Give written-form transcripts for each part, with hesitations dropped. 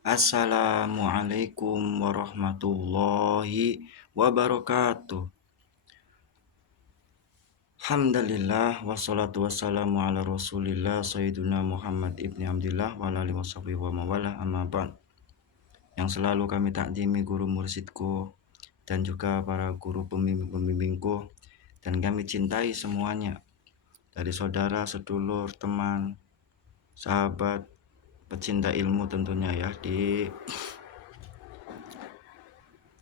Assalamualaikum warahmatullahi wabarakatuh. Alhamdulillah wassalatu wassalamu ala rasulillah Sayyiduna Muhammad ibni Abdillah wa ala alihi washabihi wa mawalah amma ba'd. Yang selalu kami takdimi guru mursidku dan juga para guru pembimbing-pembimbingku, dan kami cintai semuanya, dari saudara, sedulur, teman, sahabat, pecinta ilmu tentunya ya, di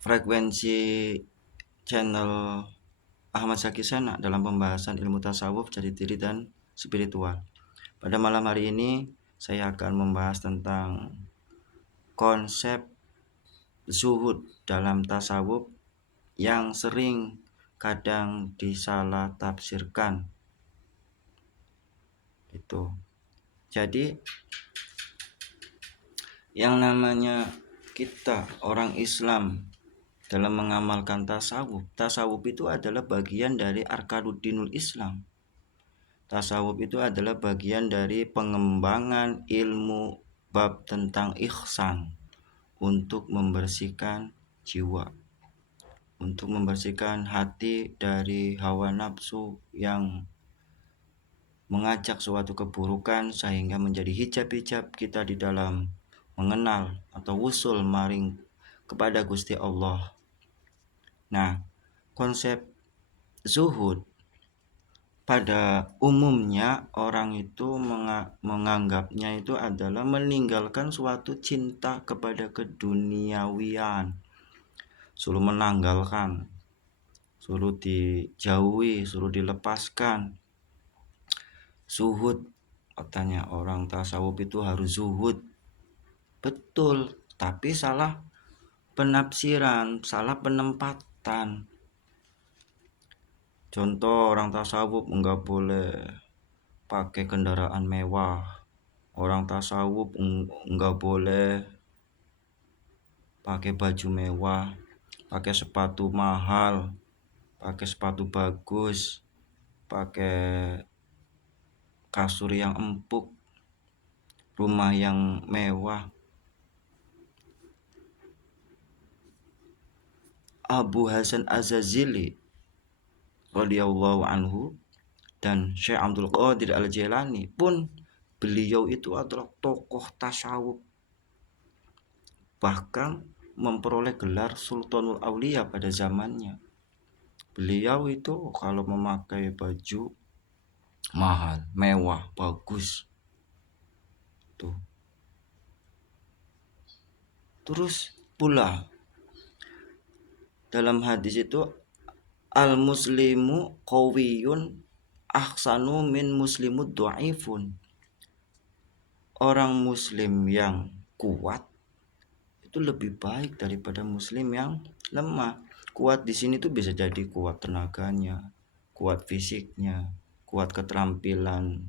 frekuensi channel Ahmad Zaki Sena dalam pembahasan ilmu tasawuf, jati diri dan spiritual. Pada malam hari ini saya akan membahas tentang konsep zuhud dalam tasawuf yang sering kadang disalah tafsirkan. Itu. Jadi yang namanya kita orang Islam dalam mengamalkan tasawuf itu adalah bagian dari arkanuddinul Islam. Tasawuf itu adalah bagian dari pengembangan ilmu bab tentang ihsan untuk membersihkan jiwa, untuk membersihkan hati dari hawa nafsu yang mengajak suatu keburukan, sehingga menjadi hijab-hijab kita di dalam mengenal atau wusul maring kepada Gusti Allah. Nah, konsep zuhud pada umumnya orang itu menganggapnya itu adalah meninggalkan suatu cinta kepada keduniawian, suruh menanggalkan, suruh dijauhi, suruh dilepaskan. Zuhud, katanya orang tasawuf itu harus zuhud. Betul, tapi salah penafsiran, salah penempatan. Contoh, orang tasawuf enggak boleh pakai kendaraan mewah. Orang tasawuf enggak boleh pakai baju mewah, pakai sepatu mahal, pakai sepatu bagus, pakai kasur yang empuk, rumah yang mewah. Abu Hasan Az-Zazili radhiyallahu anhu dan Syekh Abdul Qadir Al-Jailani pun, beliau itu adalah tokoh tasawuf, bahkan memperoleh gelar Sultanul Aulia pada zamannya. Beliau itu kalau memakai baju mahal, mewah, bagus tuh. Terus pula dalam hadis itu, al-muslimu qawiyun ahsanu min muslimud dhaifun. Orang muslim yang kuat itu lebih baik daripada muslim yang lemah. Kuat di sini tuh bisa jadi kuat tenaganya, kuat fisiknya, kuat keterampilan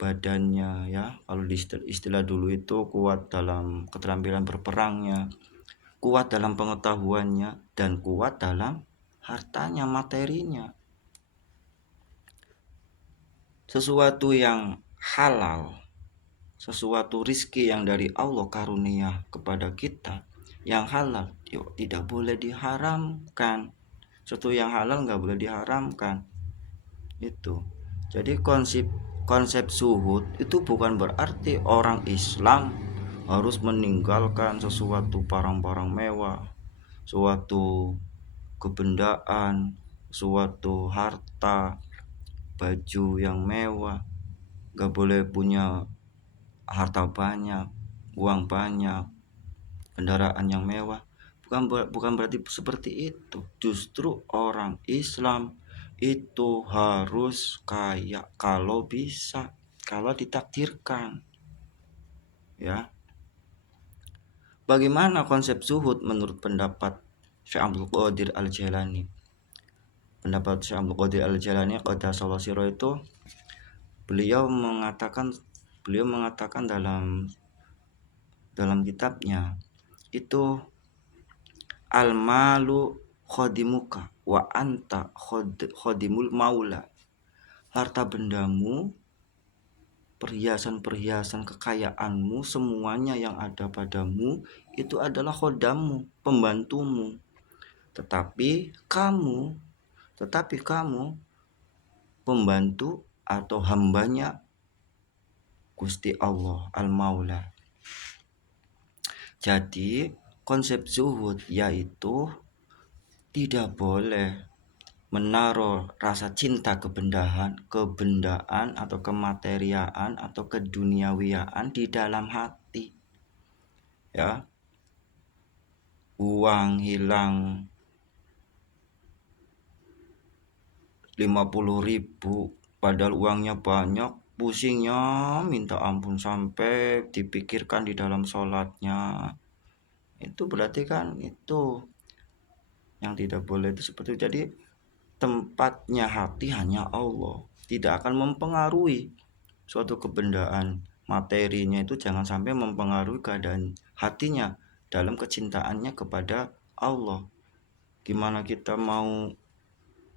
badannya ya. Kalau di istilah dulu itu kuat dalam keterampilan berperangnya, kuat dalam pengetahuannya, dan kuat dalam hartanya, materinya. Sesuatu yang halal, sesuatu rizki yang dari Allah karunia kepada kita, yang halal tidak boleh diharamkan. Sesuatu yang halal nggak boleh diharamkan. Itu. Jadi konsep zuhud itu bukan berarti orang Islam harus meninggalkan sesuatu barang-barang mewah, suatu kebendaan, suatu harta, baju yang mewah, gak boleh punya harta banyak, uang banyak, kendaraan yang mewah. Bukan berarti seperti itu. Justru orang Islam itu harus kaya kalau bisa, kalau ditakdirkan. Ya. Bagaimana konsep zuhud menurut pendapat Syekh Abdul Qadir Al-Jailani? Pendapat Syekh Abdul Qadir Al-Jailani qaddasallahu sirrahu itu, beliau mengatakan dalam kitabnya itu, al-malu khodimuka wa anta khodimul maula. Harta bendamu perhiasan-perhiasan kekayaanmu, semuanya yang ada padamu itu adalah khodammu, pembantumu. Tetapi kamu pembantu atau hambanya Gusti Allah Al-Maula. Jadi konsep zuhud yaitu tidak boleh menaruh rasa cinta kebendaan atau kemateriaan atau keduniawiaan di dalam hati. Ya. Uang hilang 50.000 padahal uangnya banyak, pusingnya minta ampun sampai dipikirkan di dalam sholatnya. Itu berarti kan itu yang tidak boleh itu seperti itu. Jadi tempatnya hati hanya Allah, tidak akan mempengaruhi suatu kebendaan. Materinya itu jangan sampai mempengaruhi keadaan hatinya dalam kecintaannya kepada Allah. Gimana kita mau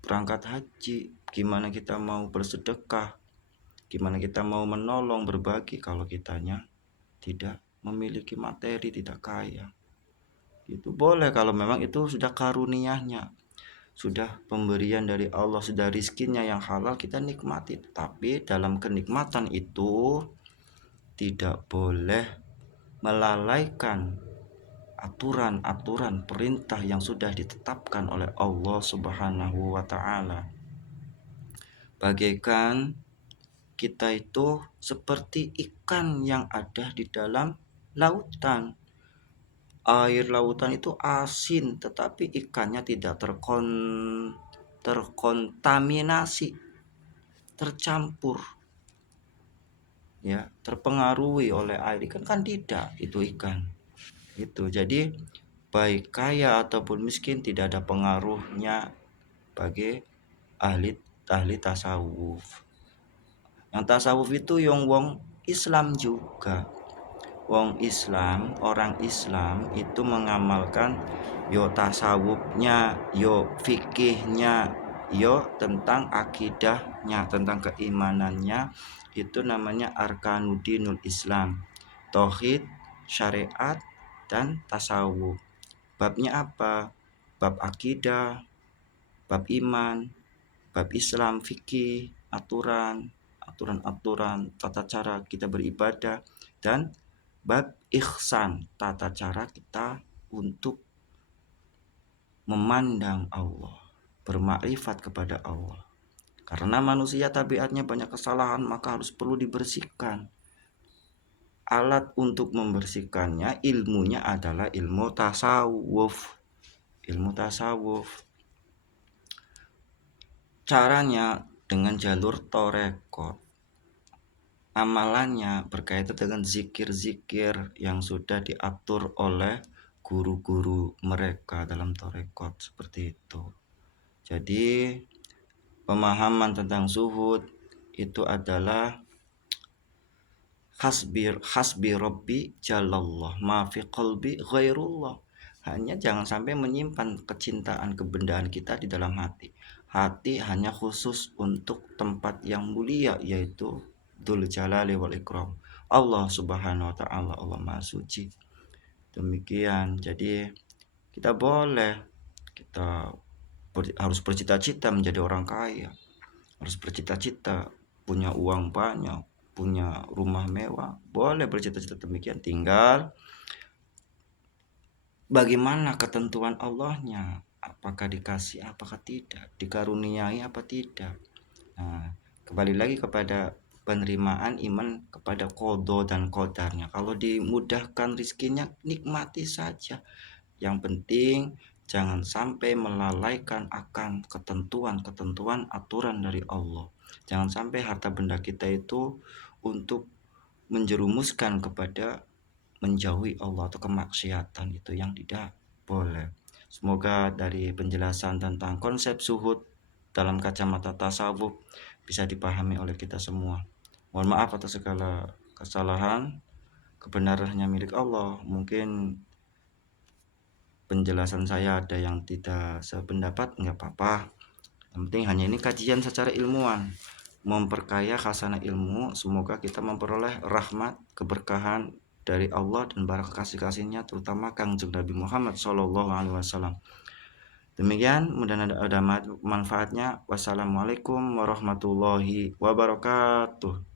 berangkat haji, gimana kita mau bersedekah, gimana kita mau menolong, berbagi kalau kitanya tidak memiliki materi, tidak kaya. Itu boleh kalau memang itu sudah karunianya, sudah pemberian dari Allah, sudah rizkinya yang halal, kita nikmati. Tapi dalam kenikmatan itu tidak boleh melalaikan aturan-aturan perintah yang sudah ditetapkan oleh Allah Subhanahu wa ta'ala. Bagaikan kita itu seperti ikan yang ada di dalam lautan. Air lautan itu asin, tetapi ikannya tidak terkontaminasi, tercampur, ya, terpengaruhi oleh air. Ikan kan tidak, itu ikan. Itu. Jadi baik kaya ataupun miskin tidak ada pengaruhnya bagi ahli tasawuf. Yang tasawuf itu yang wong Islam juga. Wong Islam, orang Islam itu mengamalkan yo tasawufnya, yo fikihnya, yo tentang akidahnya, tentang keimanannya. Itu namanya Arkanudinul Islam, tauhid, syariat, dan tasawuf. Babnya apa? Bab akidah, bab iman, bab Islam, fikih, aturan tata cara kita beribadah, dan bab ihsan, tata cara kita untuk memandang Allah, bermakrifat kepada Allah. Karena manusia tabiatnya banyak kesalahan, maka harus perlu dibersihkan. Alat untuk membersihkannya ilmunya adalah ilmu tasawuf. Caranya dengan jalur torekot. Amalannya berkaitan dengan zikir-zikir yang sudah diatur oleh guru-guru mereka dalam torekot, seperti itu. Jadi pemahaman tentang zuhud itu adalah hasbi rabbi jalallah ma fi qalbi ghairullah. Hanya jangan sampai menyimpan kecintaan kebendaan kita di dalam hati. Hati hanya khusus untuk tempat yang mulia, yaitu Dzul Jalali wal Ikram, Allah Subhanahu wa ta'ala, Allah Maha Suci. Demikian. Jadi kita harus bercita-cita menjadi orang kaya, harus bercita-cita punya uang banyak, punya rumah mewah. Boleh bercita-cita demikian, tinggal bagaimana ketentuan Allahnya, apakah dikasih, apakah tidak, dikaruniai apa tidak. Nah, kembali lagi kepada penerimaan iman kepada qada dan qadarnya. Kalau dimudahkan rizkinya, nikmati saja. Yang penting jangan sampai melalaikan akan ketentuan aturan dari Allah. Jangan sampai harta benda kita itu untuk menjerumuskan kepada menjauhi Allah atau kemaksiatan, itu yang tidak boleh. Semoga dari penjelasan tentang konsep zuhud dalam kacamata tasawuf bisa dipahami oleh kita semua. Mohon maaf atas segala kesalahan, kebenarannya milik Allah. Mungkin penjelasan saya ada yang tidak sependapat, nggak apa-apa. Yang penting hanya ini kajian secara ilmuwan. memperkaya khasanah ilmu. Semoga kita memperoleh rahmat, keberkahan dari Allah dan barakah kasih-kasihnya, terutama Kangjeng Nabi Muhammad SAW. Demikian, mudah-mudahan ada manfaatnya. Wassalamualaikum warahmatullahi wabarakatuh.